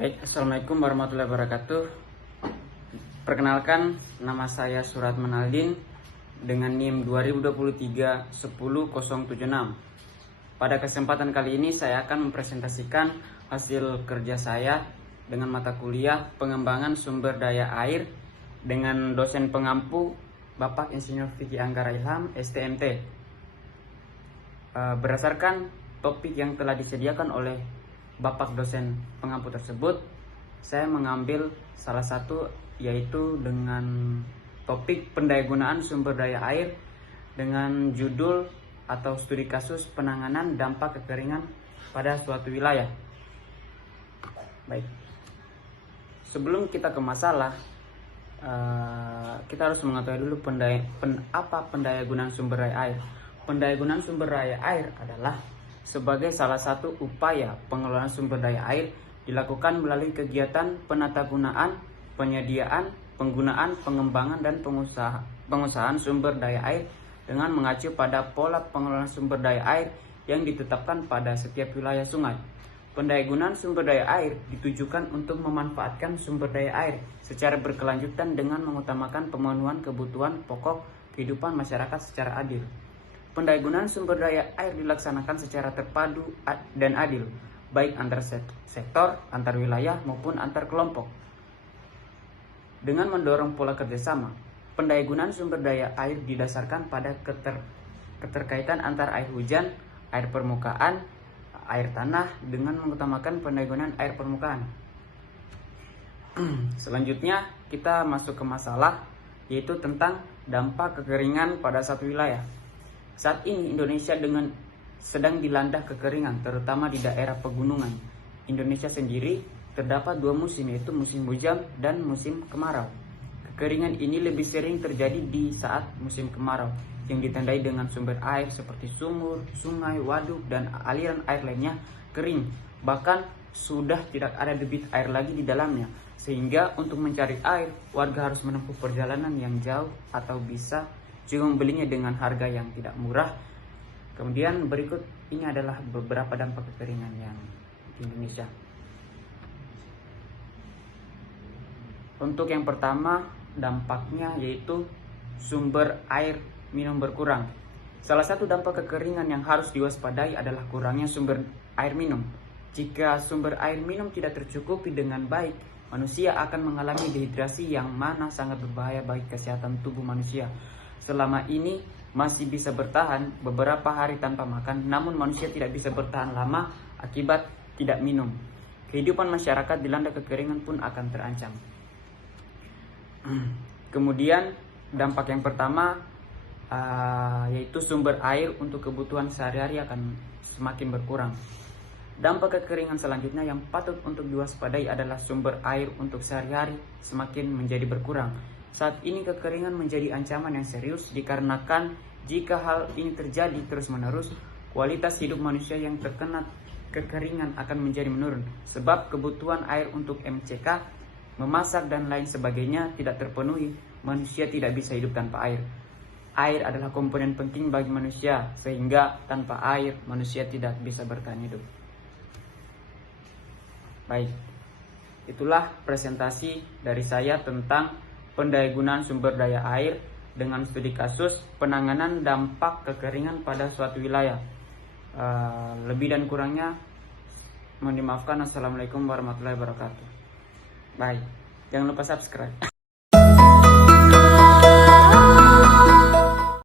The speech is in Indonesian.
Baik, Assalamualaikum warahmatullahi wabarakatuh. Perkenalkan, nama saya Suratman Aldin dengan NIM 2023-10076. Pada kesempatan kali ini saya akan mempresentasikan hasil kerja saya dengan mata kuliah pengembangan sumber daya air dengan dosen pengampu Bapak Insinyur Vicky Anggara Ilham, STMT. Berdasarkan topik yang telah disediakan oleh Bapak dosen pengampu tersebut, saya mengambil salah satu yaitu dengan topik pendayagunaan sumber daya air dengan judul atau studi kasus penanganan dampak kekeringan pada suatu wilayah. Baik, sebelum kita ke masalah, kita harus mengetahui dulu apa pendayagunaan sumber daya air. Pendayagunaan sumber daya air adalah sebagai salah satu upaya pengelolaan sumber daya air dilakukan melalui kegiatan penatagunaan, penyediaan, penggunaan, pengembangan, dan pengusahaan sumber daya air dengan mengacu pada pola pengelolaan sumber daya air yang ditetapkan pada setiap wilayah sungai. Pendayagunaan sumber daya air ditujukan untuk memanfaatkan sumber daya air secara berkelanjutan dengan mengutamakan pemenuhan kebutuhan pokok kehidupan masyarakat secara adil. Pendayagunaan sumber daya air dilaksanakan secara terpadu dan adil, baik antar sektor, antar wilayah, maupun antar kelompok. Dengan mendorong pola kerjasama, pendayagunaan sumber daya air didasarkan pada keterkaitan antar air hujan, air permukaan, air tanah dengan mengutamakan pendayagunaan air permukaan. Selanjutnya, kita masuk ke masalah, yaitu tentang dampak kekeringan pada satu wilayah. Saat ini Indonesia sedang dilanda kekeringan, terutama di daerah pegunungan. Indonesia sendiri terdapat dua musim, yaitu musim hujan dan musim kemarau. Kekeringan ini lebih sering terjadi di saat musim kemarau, yang ditandai dengan sumber air seperti sumur, sungai, waduk, dan aliran air lainnya kering. Bahkan sudah tidak ada debit air lagi di dalamnya, sehingga untuk mencari air, warga harus menempuh perjalanan yang jauh atau bisa juga membelinya dengan harga yang tidak murah. Kemudian berikut ini adalah beberapa dampak kekeringan yang di Indonesia. Untuk yang pertama, dampaknya yaitu sumber air minum berkurang. Salah satu dampak kekeringan yang harus diwaspadai adalah kurangnya sumber air minum. Jika sumber air minum tidak tercukupi dengan baik, manusia akan mengalami dehidrasi yang mana sangat berbahaya bagi kesehatan tubuh manusia. Selama ini masih bisa bertahan beberapa hari tanpa makan, namun manusia tidak bisa bertahan lama akibat tidak minum. Kehidupan masyarakat dilanda kekeringan pun akan terancam. Kemudian dampak yang pertama yaitu sumber air untuk kebutuhan sehari-hari akan semakin berkurang. Dampak kekeringan selanjutnya yang patut untuk diwaspadai adalah sumber air untuk sehari-hari semakin menjadi berkurang. Saat ini kekeringan menjadi ancaman yang serius dikarenakan jika hal ini terjadi terus-menerus, kualitas hidup manusia yang terkena kekeringan akan menjadi menurun. Sebab kebutuhan air untuk MCK, memasak, dan lain sebagainya tidak terpenuhi, manusia tidak bisa hidup tanpa air. Air adalah komponen penting bagi manusia, sehingga tanpa air manusia tidak bisa bertahan hidup. Baik, itulah presentasi dari saya tentang pendayagunaan sumber daya air dengan studi kasus penanganan dampak kekeringan pada suatu wilayah. Lebih dan kurangnya mohon dimaafkan. Assalamualaikum warahmatullahi wabarakatuh. Baik, jangan lupa subscribe.